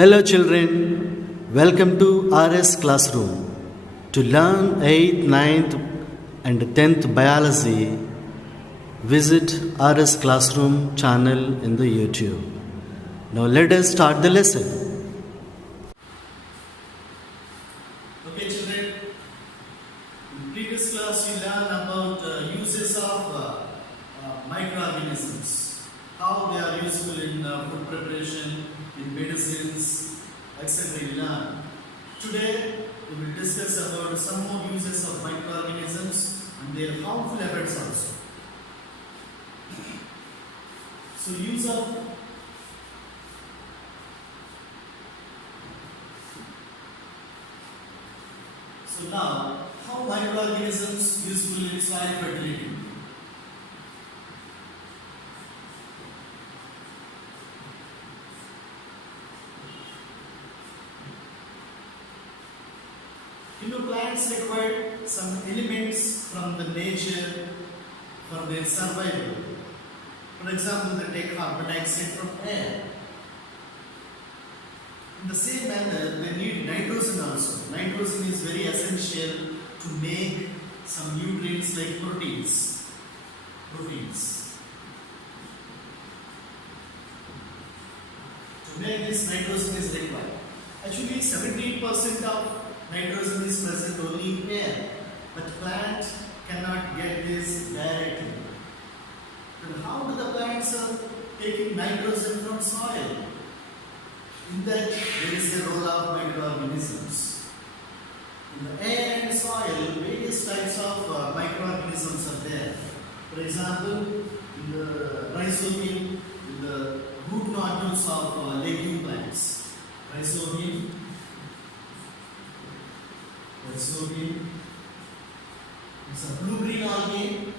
Hello children, welcome to RS Classroom. To learn 8th, 9th and 10th biology, visit RS Classroom channel in the YouTube. Now let us start the lesson. Okay children, in previous class you learned about uses of microorganisms, how they are useful in food preparation, in medicines, etc. you learned. Today we will discuss about some more uses of microorganisms and their harmful effects also. So now, how microorganisms useful in soil fertility? Plants require some elements from the nature for their survival. For example, they take carbon dioxide from air. In the same manner, they need nitrogen also. Nitrogen is very essential to make some nutrients like proteins. To make this, nitrogen is required. Actually, 17% of nitrogen is present only in air, but plant cannot get this directly. Then how do the plants are taking nitrogen from soil? In that there is a role of microorganisms. In the air and soil, various types of microorganisms are there. For example, in the rhizobium, in the root nodules of legume plants. Rhizobium, it's a blue-green algae.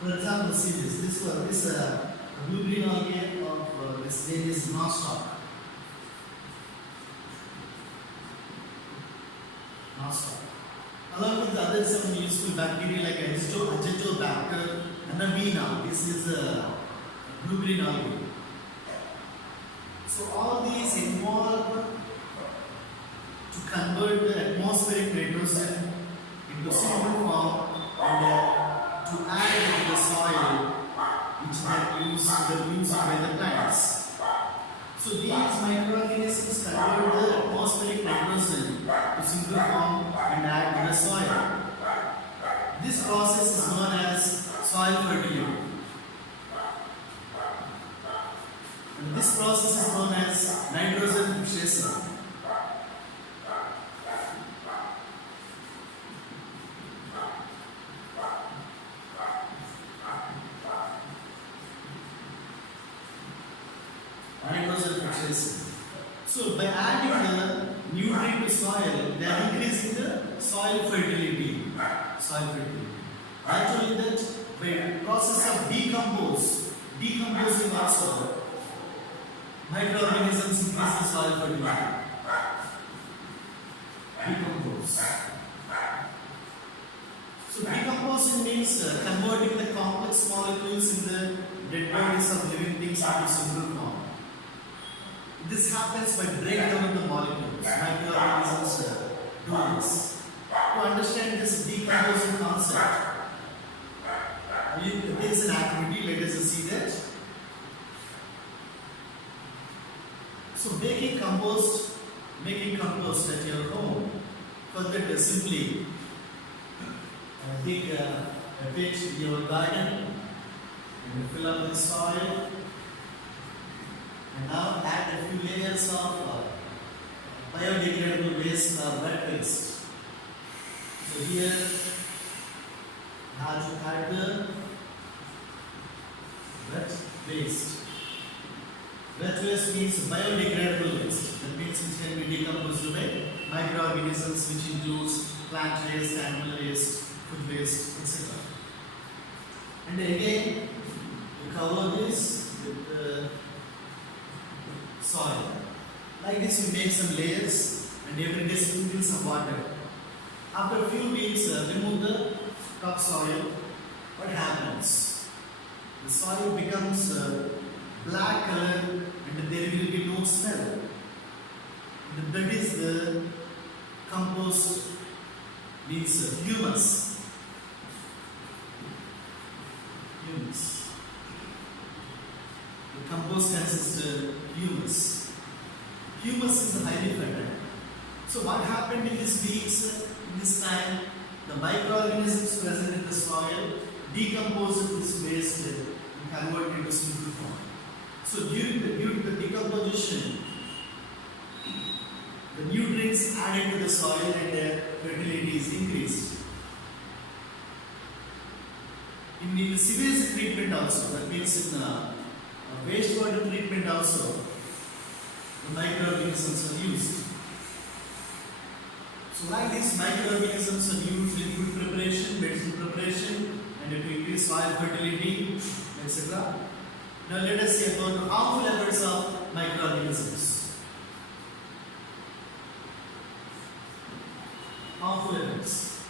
For example, see this. This is a blue-green algae of this name is nostoc. Along with other some useful bacteria like Agitobacter, Anabina. This is a blue-green algae. So all these involve to convert the atmospheric nitrogen into single form and to add it to the soil which are used by the plants. So these microorganisms convert the atmospheric nitrogen to single form and add to the soil. This process is known as soil fertility. And this process is known as nitrogen fixation. So by adding the nutrient to soil, they are increasing the soil fertility. Not only that, by process of decomposing also, microorganisms increase the soil fertility. Decompose. So decomposing means converting the complex molecules in the dead bodies of living things into single form. This happens by breakdown of the molecules. Microorganisms do this. To understand this decomposing concept, there is an activity. Let us see that. So making compost at your home. For that, simply dig a pit in your garden and fill up with soil. And now add a few layers of biodegradable waste or wet waste. So here I have to add the wet waste. Wet waste means biodegradable waste. That means it can be decomposed by microorganisms, which includes plant waste, animal waste, food waste, etc. And again, you cover this with soil. Like this, we make some layers and every day sprinkle some water. After a few weeks, remove the topsoil what happens? The soil becomes black color and there will be no smell. And that is the compost, means humus. Humus. The compost consists of humus. Humus is highly fertile. So what happened in these weeks, in this time, the microorganisms present in the soil decomposed this waste and converted into simple form. So due to the decomposition, the nutrients added to the soil and fertility is increased. In the sewage treatment also, that means in wastewater treatment also, the microorganisms are used. So like these microorganisms are used in food preparation, medicine preparation, and to increase soil fertility, etc. Now let us see about the harmful effects of microorganisms. Harmful effects.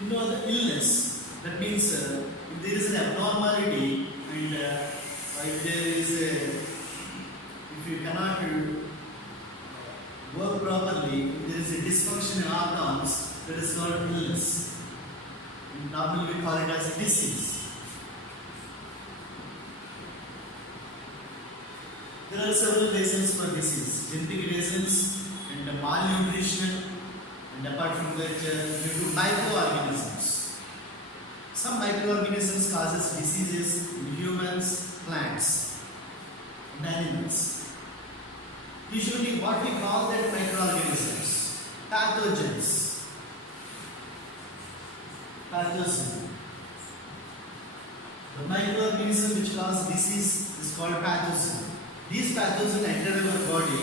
You know the illness, that means if there is an abnormality and if there is if you cannot work properly, if there is a dysfunction in organs, that is called illness. Normally we call it as a disease. There are several reasons for disease, genetic reasons and malnutrition, and apart from that due to microorganisms. Some microorganisms causes diseases in humans, plants and animals. Usually what we call that microorganisms? Pathogens. Pathogen. The microorganism which cause disease is called pathogen. These pathogens enter our body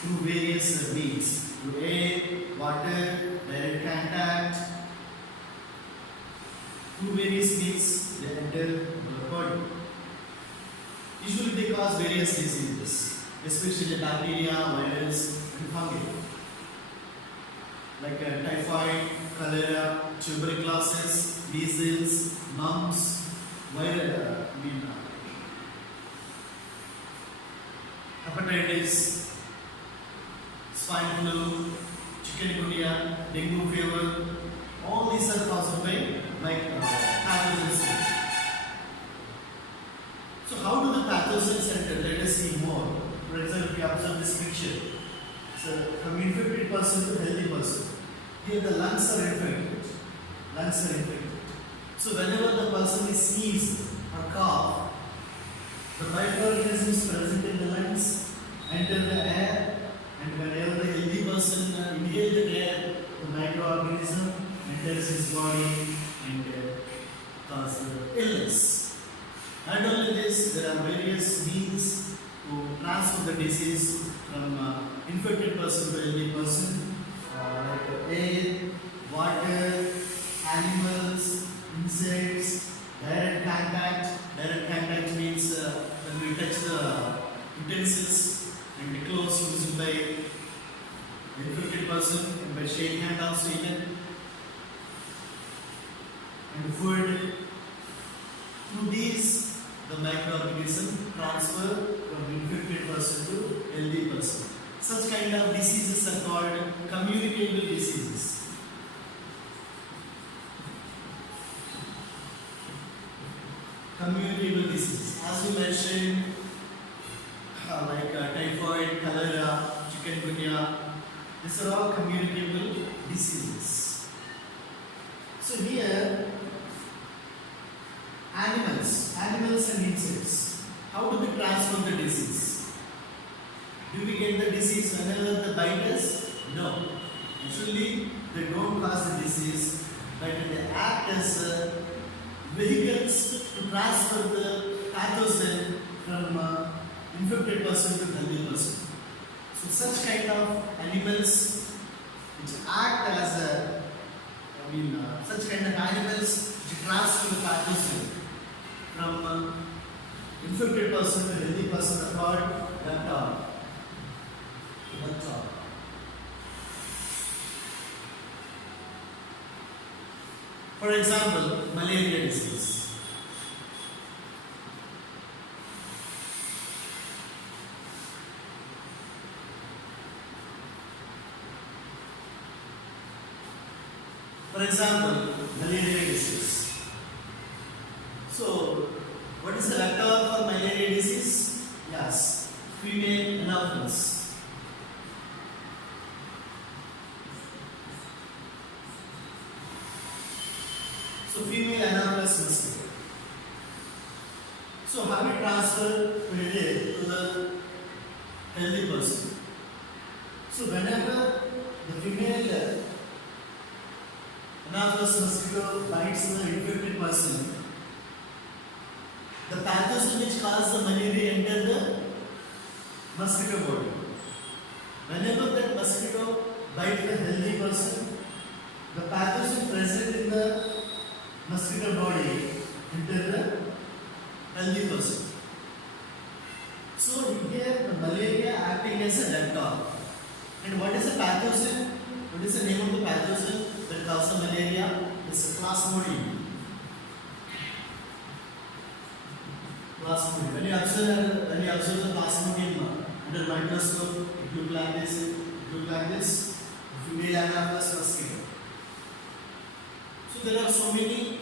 through various means, through air, water, direct contact. Through various means they enter our body. Usually they cause various diseases, especially bacteria, virus and fungi. Like typhoid, cholera, tuberculosis, measles, mumps, hepatitis, swine flu, chikungunya, dengue fever, all these are caused by pathogens. So how do the pathogens enter? Let us see more. For example, if you observe this picture, so from infected person to healthy person, here the lungs are infected. Lungs are infected. So whenever the person is sneeze or cough, the microorganisms present in the lungs enter the air, and whenever the healthy person inhales the air, the microorganism enters his body and causes illness. Not only this, there are various means to transfer the disease from infected person to healthy person, like air, water, animals, insects, direct contact. Direct contact means when we touch the utensils and the clothes used by the infected person, and by shaking hand also even. And food. Through these, the microorganism transfer from infected person to healthy person. Such kind of diseases are called communicable diseases. Communicable diseases. As you mentioned, like typhoid, cholera, chikungunya, these are all communicable diseases. So here, animals and insects, how do we transfer the disease? Do we get the disease whenever they bite us? No. Actually, they don't cause the disease, but they act as vehicles to transfer the pathogen from infected person to healthy person. So such kind of animals which act as such kind of animals which transfer the pathogen from infected person to healthy person are called vector. For example, malaria disease. For example, malaria disease. So, what is the vector for malaria disease? Yes, female anopheles. So, female anopheles mosquito. So, how we transfer to the healthy person? So, whenever the female anopheles mosquito bites the infected person, the pathogen which causes the malaria enter the mosquito body. Whenever that mosquito bites the healthy person, the pathogen present in the mosquito body enter the healthy person. So here the malaria acting as a vector. And what is the pathogen? What is the name of the pathogen that causes malaria? It's a plasmodium. Plasmodium. When you observe the plasmodium under microscope, it looks like this. It looks like this. Female anopheles mosquito. So there are so many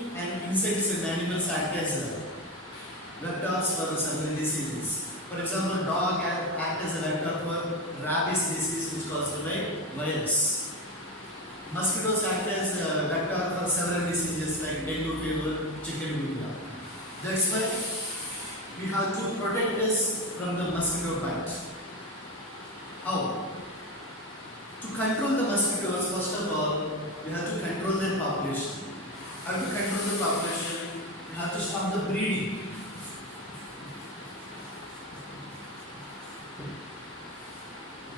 insects and animals act as vectors for several diseases. For example, dog act as a vector for rabies disease, which is caused by virus. Mosquitoes act as a vector for several diseases like dengue fever, chikungunya. That's why we have to protect us from the mosquito bite. How? To control the mosquitoes, first of all, we have to control their population. How to control the population? We have to stop the breeding.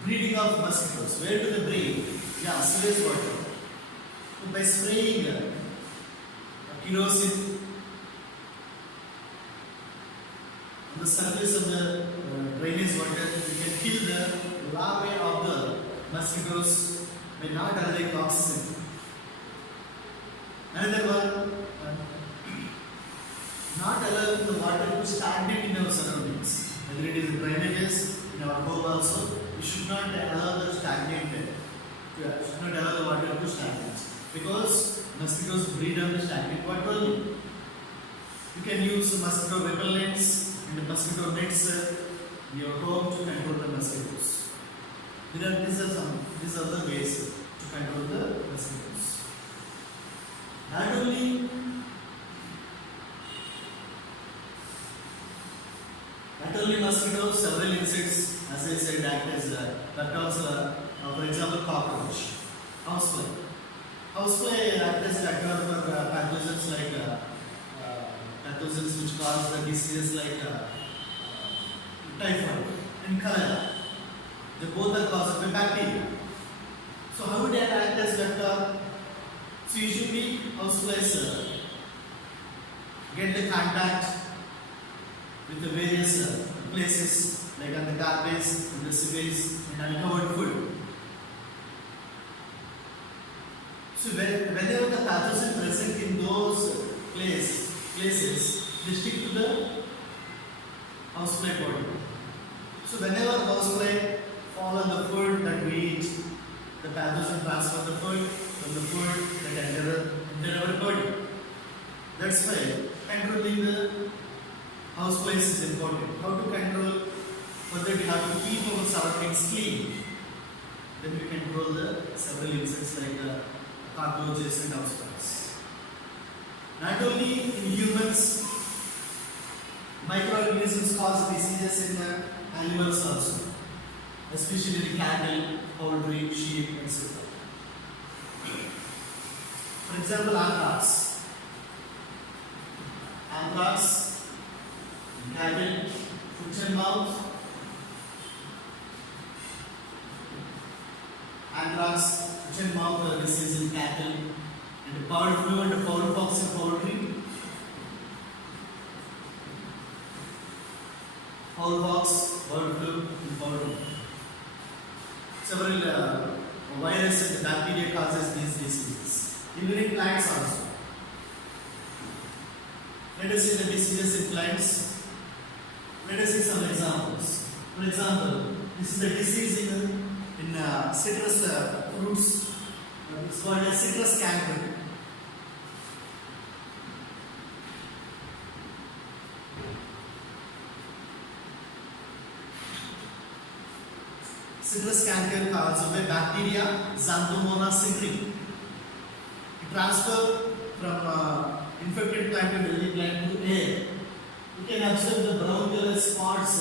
Breeding of mosquitoes. Where do they breed? Yeah, sewage water. So by spraying kerosene on the surface of the drainage water, we can kill the larvae of the mosquitoes by not allowing oxygen. Another one, not allowing the water to stagnate in our surroundings. Whether it is drainages, in our home also, we should not allow the stagnate there. We should not allow the water to stagnate. Because mosquitoes breed on the stagnant water only. You can use mosquito repellents and mosquito nets in your home to control the mosquitoes. These are the ways to control the mosquitoes. Not only mosquitoes, several insects, as I said, act as vectors. For example, cockroach, housefly. Housefly act as a vector for pathogens like pathogens which cause the diseases like typhoid and cholera. They both are caused by bacteria. So how would they act as vector? So usually houseflies get the contact with the various places like on the garbage, in the sewage and uncovered food. So whenever the pathogen present in those places, they stick to the housefly body. So whenever housefly follow the food that we eat, the pathogen transfer the food from the food that enter our body. That's why controlling the houseflies is important. How to control? For that we have to keep our surroundings clean. Then we control the several insects like cockroaches and houseflies. Not only in humans, microorganisms cause diseases in animals also, especially in cattle, poultry, sheep, etc. For example, anthrax. Anthrax, cattle, foot and mouth. Anthrax, foot and mouth disease in cattle, and bird flu and fowl pox in poultry. Fowl pox, bird flu in poultry. Several virus and bacteria causes these diseases. Even in plants also. Let us see the diseases in plants. Let us see some examples. For example, this is the disease in citrus fruits. It's called a citrus canker. Citrus canker caused by bacteria Xanthomonas citri. It transfer from infected plant to healthy plant to air. You can observe the brown color spots,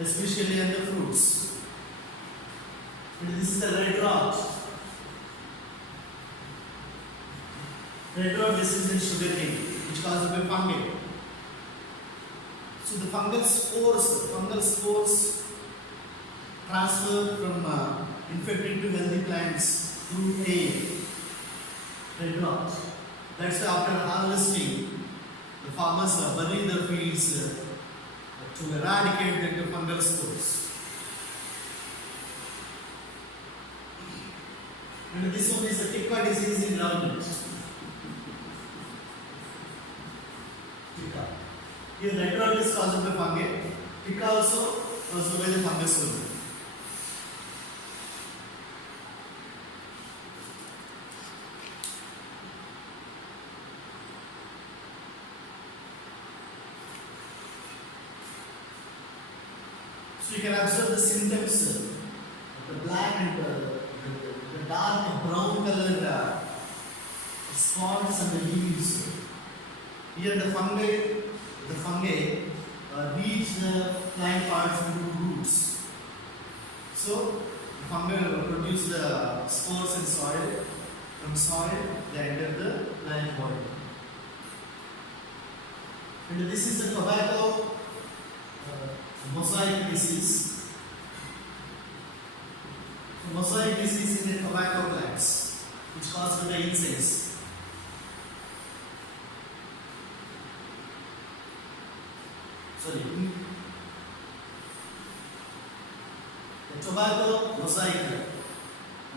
especially on the fruits. And this is the red rot. Red rot disease in sugarcane, which caused by fungi. So the fungal spores transfer from infected to healthy plants through air. Red rot. That's why after harvesting, the farmers are burning the fields to eradicate the fungal spores. And this one is the ticka disease in groundnut. Ticka. Here red rot is caused by fungi. Ticka also caused by the fungus only. So you can observe the symptoms, the black and the dark brown color spots on the leaves. Here the fungi reach the plant parts through roots. So the fungi produce the spores in soil. From soil they enter the plant body. And this is the tobacco Mosaic disease. So mosaic disease in the tobacco plants, which caused by the insects. Sorry. The tobacco mosaic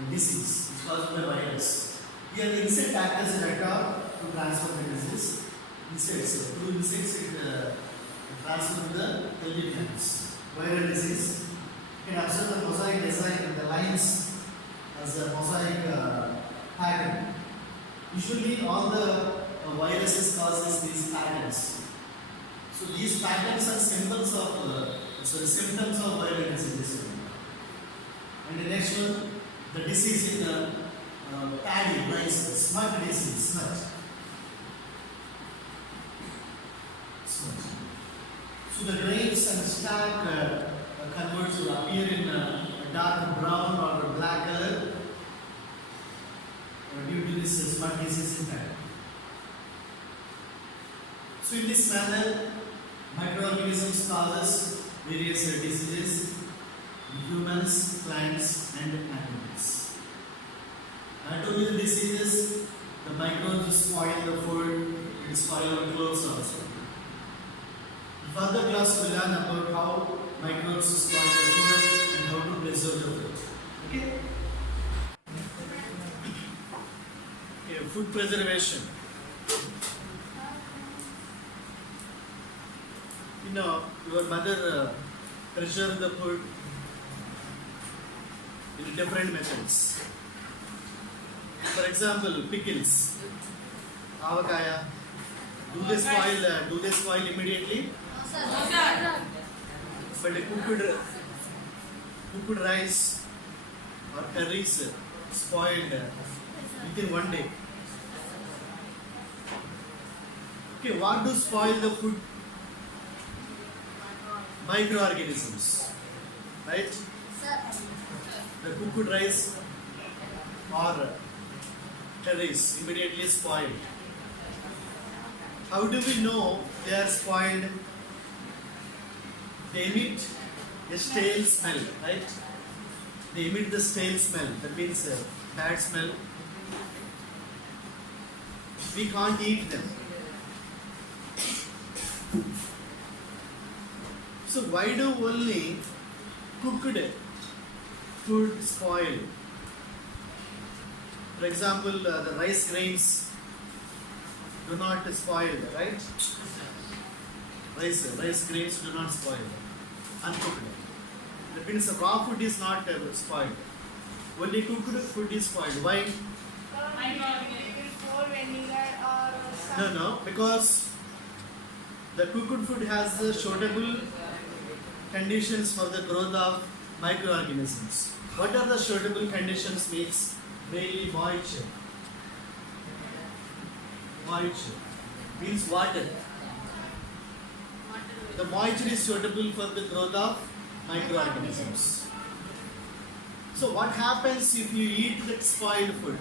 disease, which caused by virus. Here the insect acts as a vector to transfer the disease. Insects, through insects it transfer to the healthy plants. Viral disease. You can observe the mosaic design with the lines as a mosaic pattern. Usually all the viruses causes these patterns. So these patterns are symptoms of viral disease. And the next one, the disease in the paddy, rice, smut disease, smut. So the grains and stalk converts will appear in a dark brown or black color due to this smut disease impact. So in this manner, microorganisms causes various diseases in humans, plants and animals. Not only the diseases, the microbes spoil the food and spoil our clothes also. In further class we will learn about how microbes spoil the food and how to preserve the food. Okay? Okay, food preservation. You know, your mother preserved the food in different methods. For example, pickles, avakaya. Do they spoil immediately? But a cooked rice or curries spoiled within one day. Okay, what do spoil the food? Microorganisms, right? The cooked rice or curries immediately spoiled. How do we know they are spoiled? They emit a stale smell, right? They emit the stale smell, that means bad smell. We can't eat them. So why do only cooked food spoil? For example, the rice grains do not spoil, right? Rice grains do not spoil, uncooked. That means raw food is not spoiled. Only cooked food is spoiled. Why? No, because the cooked food has the suitable conditions for the growth of microorganisms. What are the suitable conditions? Means mainly moisture. Moisture means water. The moisture is suitable for the growth of microorganisms. So what happens if you eat that spoiled food?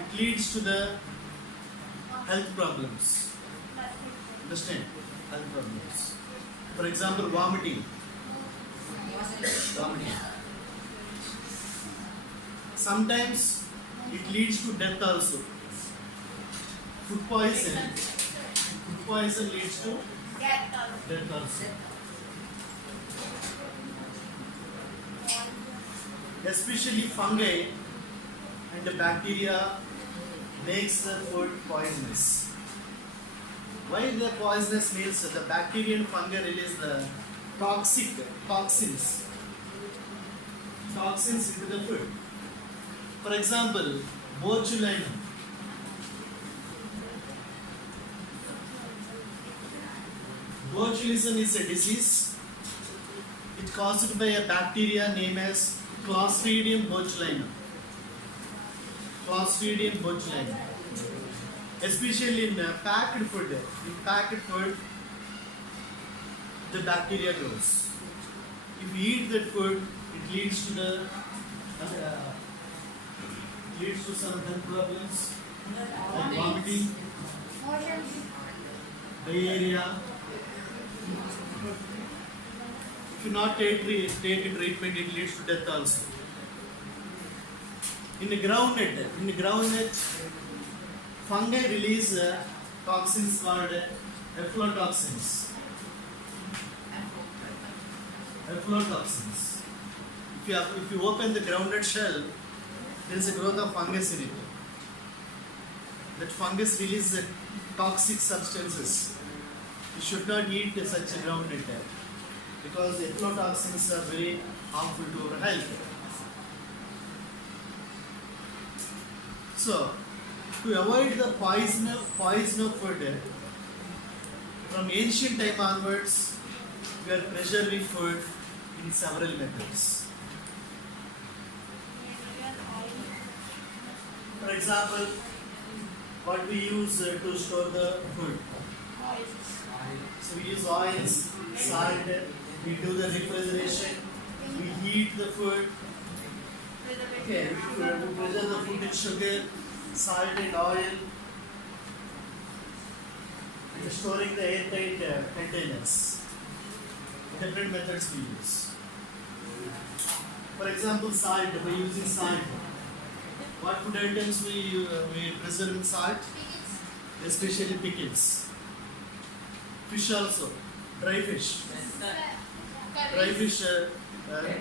It leads to the health problems. Understand? Health problems. For example, vomiting. Sometimes it leads to death also. Food poison. Food poison leads to death also. Especially fungi and the bacteria makes the food poisonous. Why the poisonous means the bacteria and fungi release the toxins into the food. For example, botulinum. Botulism is a disease. It caused by a bacteria named as Clostridium botulinum. Clostridium botulinum. Especially in packed food. The bacteria grows. If you eat that food, it leads to some health problems like vomiting, diarrhea. If you not take a treatment, it leads to death also. In the groundnut, fungi release toxins called aflatoxins. Aflatoxins. If you open the groundnut shell, there is a growth of fungus in it. That fungus releases toxic substances. You should not eat such a groundnut because aflatoxins are very harmful to our health. So, to avoid the poison of food, from ancient time onwards, we are preserving food in several methods. For example, what we use to store the food. So we use oils, salt, we do the refrigeration, we heat the food. Okay, we preserve the food in sugar, salt and oil. And storing the airtight containers. Different methods we use. For example, salt, we are using salt. What food items we preserve in salt? Especially pickles. Fish also, dry fish. Dry fish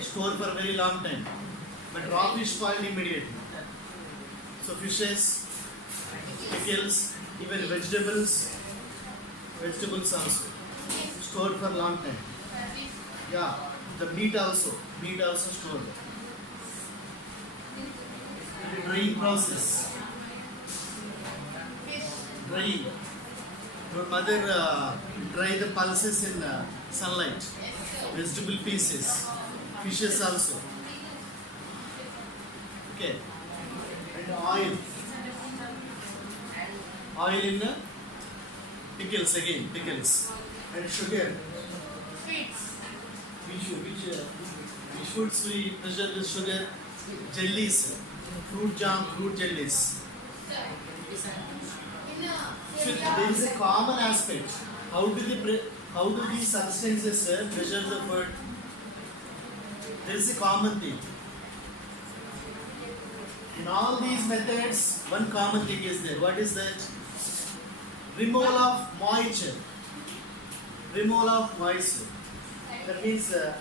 store for a very long time. But raw fish spoil immediately. So fishes, pickles, even vegetables also stored for a long time. Yeah, the meat also stored. The drying process. Drying. Your mother dry the pulses in sunlight. Vegetable pieces, fishes also. Okay. And oil. Oil in the pickles again, pickles. And sugar. Which foods we preserve with sugar? Jellies, fruit jam, fruit jellies. So there is a common aspect. How do these substances preserve the food? There is a common thing. In all these methods, one common thing is there. What is that? Removal of moisture. That means the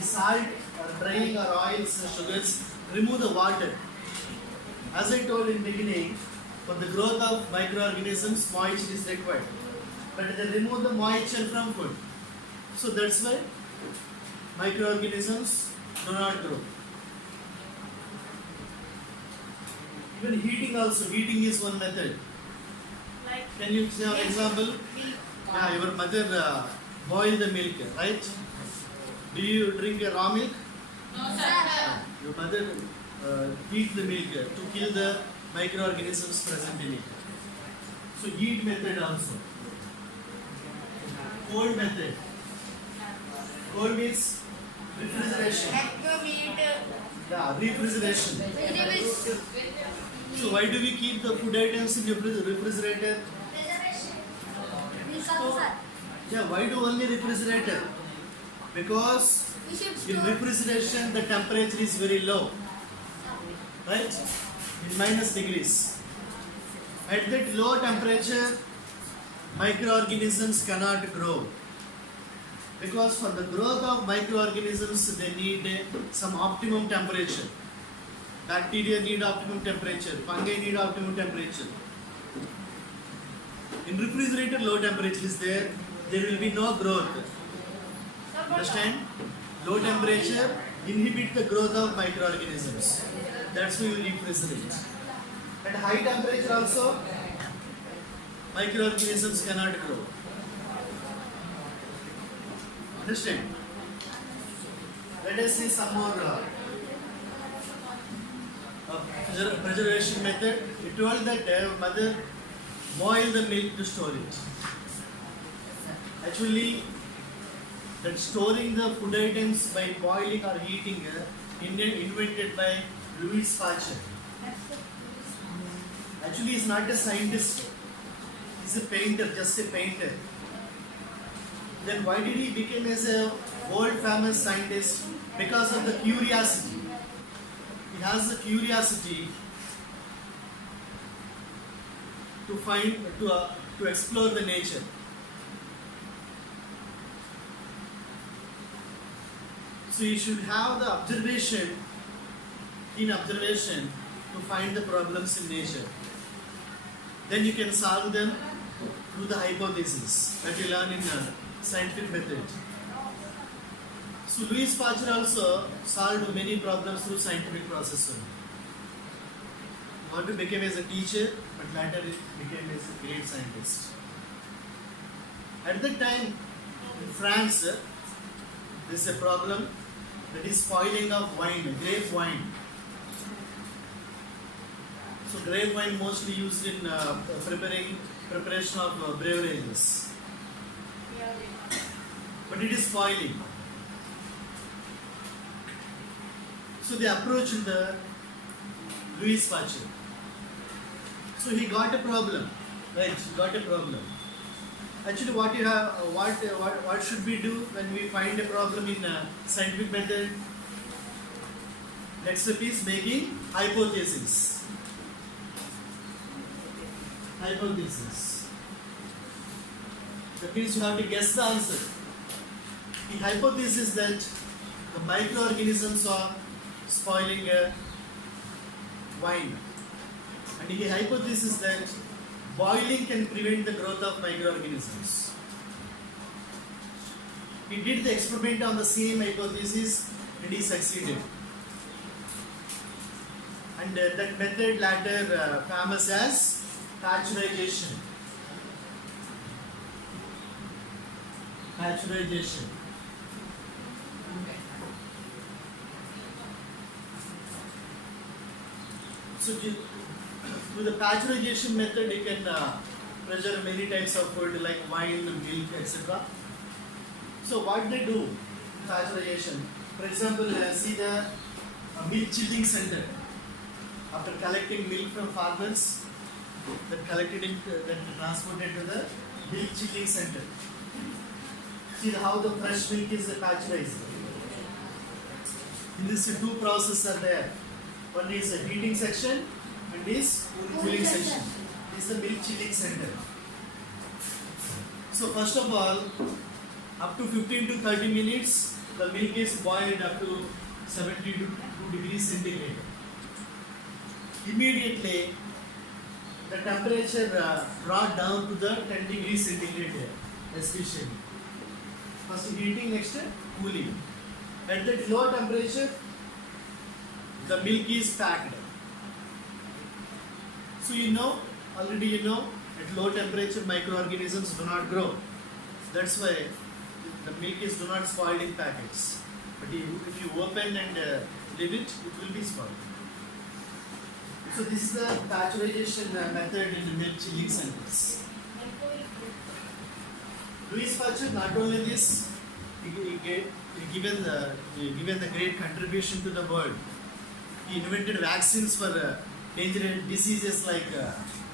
salt or drying or oils, sugars, remove the water. As I told in the beginning, For the growth of microorganisms, moisture is required. But they remove the moisture from food. So that's why microorganisms do not grow. Even heating also, heating is one method. Can you say an example? Yeah, your mother boiled the milk, right? Do you drink a raw milk? No, sir. Your mother heat the milk to kill the microorganisms present in it. So heat method also. Cold method. Cold means refrigeration. Yeah, refrigeration. So why do we keep the food items in the refrigerator? Yeah, why do only refrigerator? Because in refrigeration the temperature is very low, right? In minus degrees. At that low temperature, microorganisms cannot grow. Because for the growth of microorganisms, they need some optimum temperature. Bacteria need optimum temperature, fungi need optimum temperature. In refrigerator, low temperature is there will be no growth. Understand? Low temperature inhibit the growth of microorganisms. That's why you refrigerate. At high temperature also, microorganisms cannot grow. Understand? Let us see some more preservation method. It told that mother boiled the milk to store it. Actually, that storing the food items by boiling or heating invented by Louis Pasteur. Actually, he's not a scientist. He's a painter, just a painter. Then why did he become as a world famous scientist? Because of the curiosity. He has the curiosity to find, to explore the nature. So you should have the observation, keen observation, to find the problems in nature. Then you can solve them through the hypothesis that you learn in scientific method. So Louis Pasteur also solved many problems through scientific process. Not to become as a teacher, but later it became as a great scientist. At that time, in France, there is a problem, that is spoiling of wine, grape wine. So grape wine mostly used in preparation of beverages. But it is spoiling. So they approached the Louis Pasteur. So he got a problem, right? Got a problem. Actually, what should we do when we find a problem in a scientific method? Next step is making hypothesis. Hypothesis. That means you have to guess the answer. The hypothesis that the microorganisms are spoiling wine. And the hypothesis that boiling can prevent the growth of microorganisms. He did the experiment on the same hypothesis and he succeeded. And that method later famous as pasteurization. Pasteurization. So with the pasteurization method, you can preserve many types of food like wine, milk, etc. So what they do, pasteurization. For example, see the milk chilling center. After collecting milk from farmers, then collected it, then transported to the milk chilling center. See how the fresh milk is pasteurized. In this, two processes are there. One is a heating section and is cooling section. This is the milk chilling center. So first of all, up to 15 to 30 minutes, the milk is boiled up to 72 degrees centigrade. Immediately, the temperature brought down to the 10 degrees centigrade here, especially. First heating, next cooling. At that low temperature, the milk is packed. So already you know, at low temperature microorganisms do not grow. That's why the milk is do not spoil in packets. But if you open and leave it, it will be spoiled. So this is the pasteurization method in the milk chilling centers. Louis Pasteur, not only this, he given the great contribution to the world. He invented vaccines for dangerous diseases like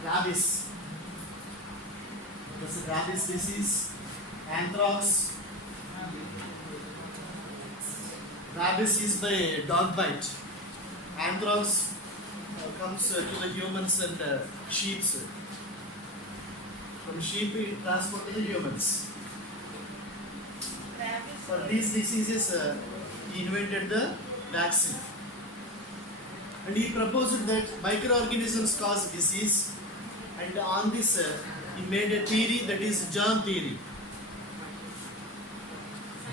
rabies. That's a rabies disease, anthrax. Rabies is by dog bite. Anthrax comes to the humans and sheep. From sheep it transported to the humans. For these diseases, he invented the vaccine. And he proposed that microorganisms cause disease, and on this he made a theory, that is germ theory.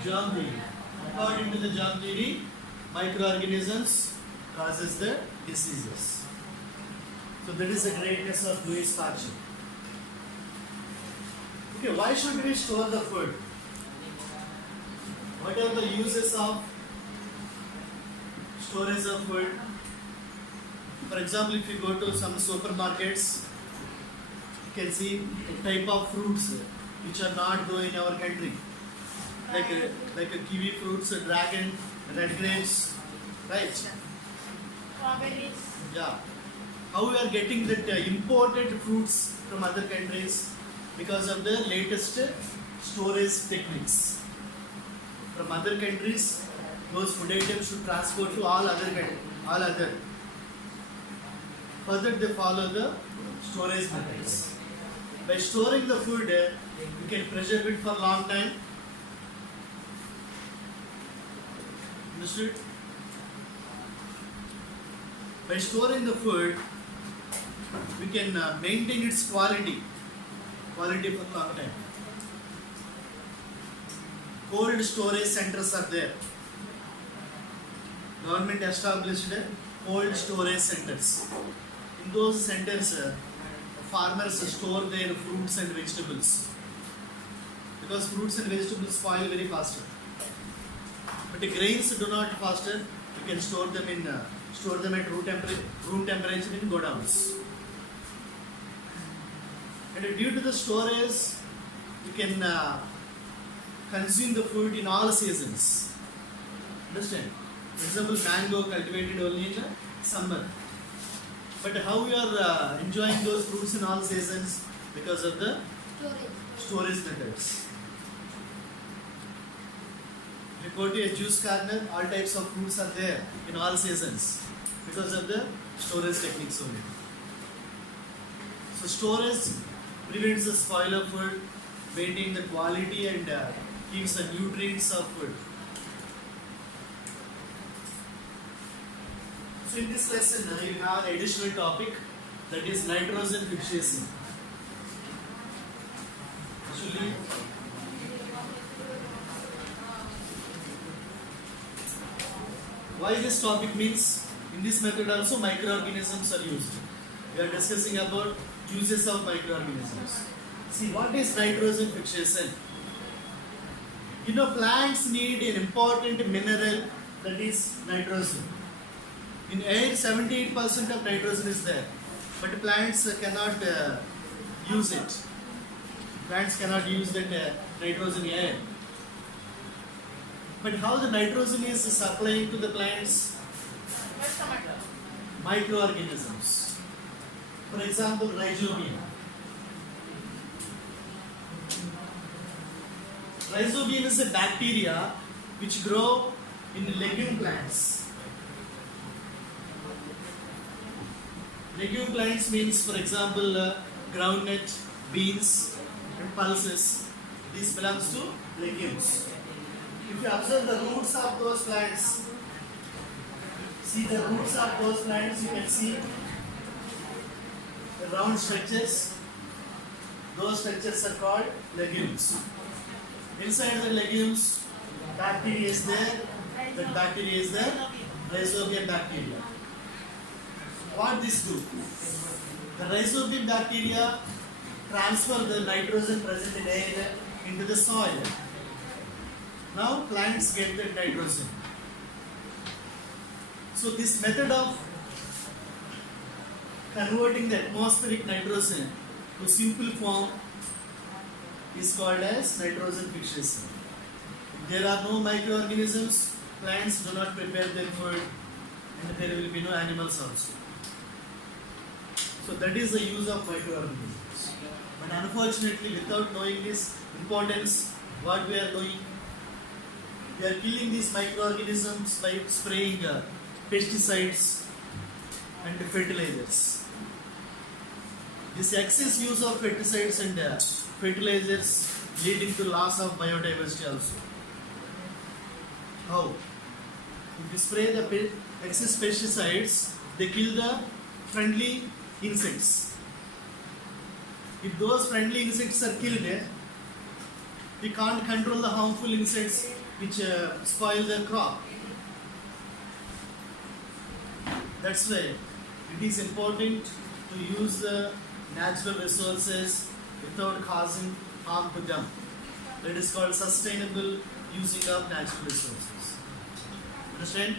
Germ theory. According to the germ theory, microorganisms causes the diseases. So that is the greatness of Louis Pasteur. Okay, why should we store the food? What are the uses of storage of food? For example, if you go to some supermarkets, you can see a type of fruits which are not grown in our country, like a kiwi fruits, a dragon, red grapes, right? Strawberries. Yeah. How we are getting that imported fruits from other countries? Because of the latest storage techniques. From other countries, those food items should transport to all other. Further, they follow the storage methods. By storing the food, you can preserve it for a long time. Understood? By storing the food, we can maintain its quality for a long time. Cold storage centers are there. Government established cold storage centers. In those centers, farmers store their fruits and vegetables, because fruits and vegetables spoil very faster. But the grains do not faster. You can store them at room temperature in godowns. And due to the storage, you can consume the food in all seasons. Understand? For example, mango cultivated only in summer. But how we are enjoying those fruits in all seasons? Because of the storage methods. If you go to a juice corner, all types of fruits are there in all seasons because of the storage techniques only. So storage prevents the spoil of food, maintain the quality, and keeps the nutrients of food. So in this lesson, we have an additional topic, that is nitrogen fixation. Actually, why this topic means, in this method also microorganisms are used. We are discussing about uses of microorganisms. See, what is nitrogen fixation? Plants need an important mineral, that is nitrogen. In air, 78% of nitrogen is there, but plants cannot use it. Plants cannot use that nitrogen in air. But how the nitrogen is supplying to the plants? Microorganisms. For example, rhizobium. Rhizobium is a bacteria which grow in legume plants. Legume plants means, for example, groundnut, beans, and pulses. This belongs to legumes. If you observe the roots of those plants, see the roots of those plants, you can see the round structures, those structures are called legumes. Inside the legumes, bacteria is there. That bacteria is the rhizobium bacteria. What this do? The rhizobium bacteria transfer the nitrogen present in air into the soil. Now plants get the nitrogen. So this method of converting the atmospheric nitrogen to simple form is called as nitrogen fixation. If there are no microorganisms, plants do not prepare their food, and there will be no animals also. So that is the use of microorganisms. But unfortunately, without knowing this importance, what we are doing, we are killing these microorganisms by spraying pesticides and fertilizers. This excess use of pesticides and fertilizers leading to loss of biodiversity also. How? If you spray the excess pesticides, they kill the friendly insects. If those friendly insects are killed, we can't control the harmful insects which spoil the crop. That's why it is important to use the natural resources without causing harm to them. That is called sustainable using of natural resources. Understand?